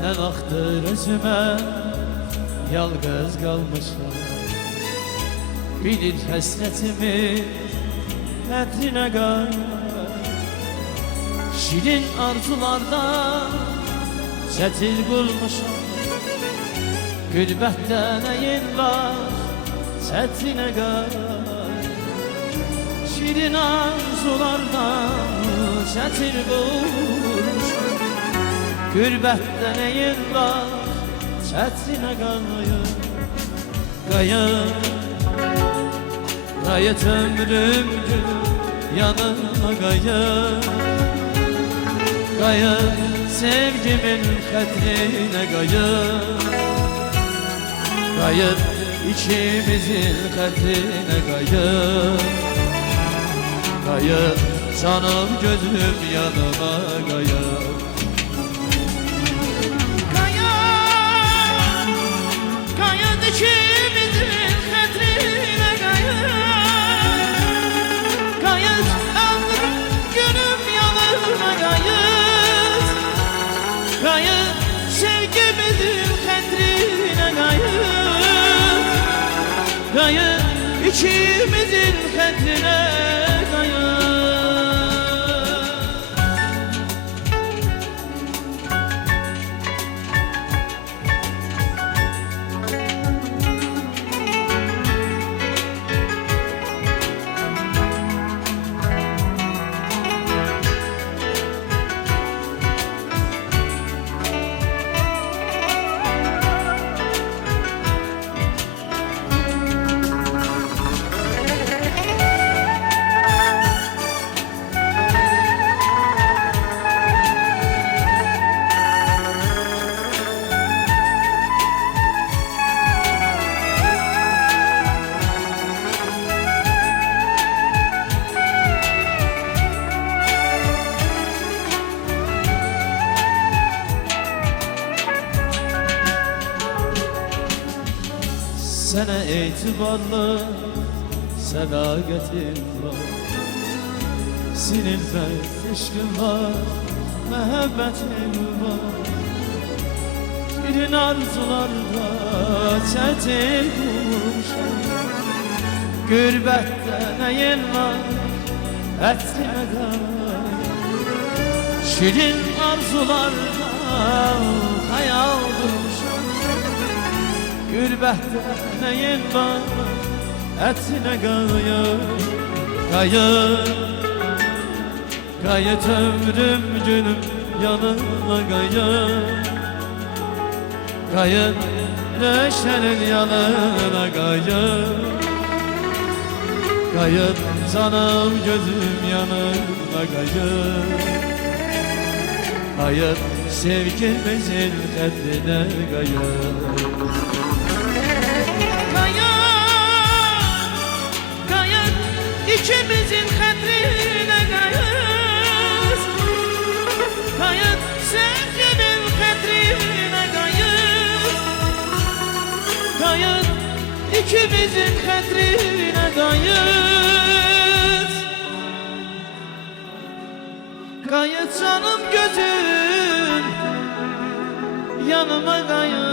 Ne vaxtdır özümə yalqız qalmışam. Bilir həsrətimi qədrinə qar. Şirin arzularda çətir qurmuşam. Qürbətdə nəyin var çətrinə qar. Şirin arzularda çətir qurmuşam. Qürbətdə nəyin var çətrinə qar. Qayıt, qayıt ömrüm gülüm yanıma qayıt. Qayıt sevgimin xətrinə qayıt. Qayıt ikimizin xətrinə qayıt. Qayıt canım gözüm yanıma qayıt. Qayıt ikimizin xətrinə qayıt. Qayıt ömrüm günüm yanıma qayıt. Qayıt sevgimizin xətrinə qayıt. Qayıt ikimizin xətrinə qayıt. Sana etibarlı sədaqətin var. Sinilməz eşqin var, məhəbbətin var. Şirin arzularda çətin qurmuşam. Qürbətdə nəyin var, ətrinə qar. Şirin arzularda xəyal qurmuşam. Qürbətdə nəyin var, ətrinə qayıt. Qayıt, qayıt ömrüm günüm yanıma qayıt. Qayıt rəşənin yanına qayıt. Qayıt canım gözüm yanına qayıt. Qayıt sevgimizin qədrinə qayıt. İkimizin xətrinə qayıt. Qayıt sevgimin xətrinə qayıt. Qayıt ikimizin xətrinə qayıt. Qayıt canım gözüm yanıma qayıt.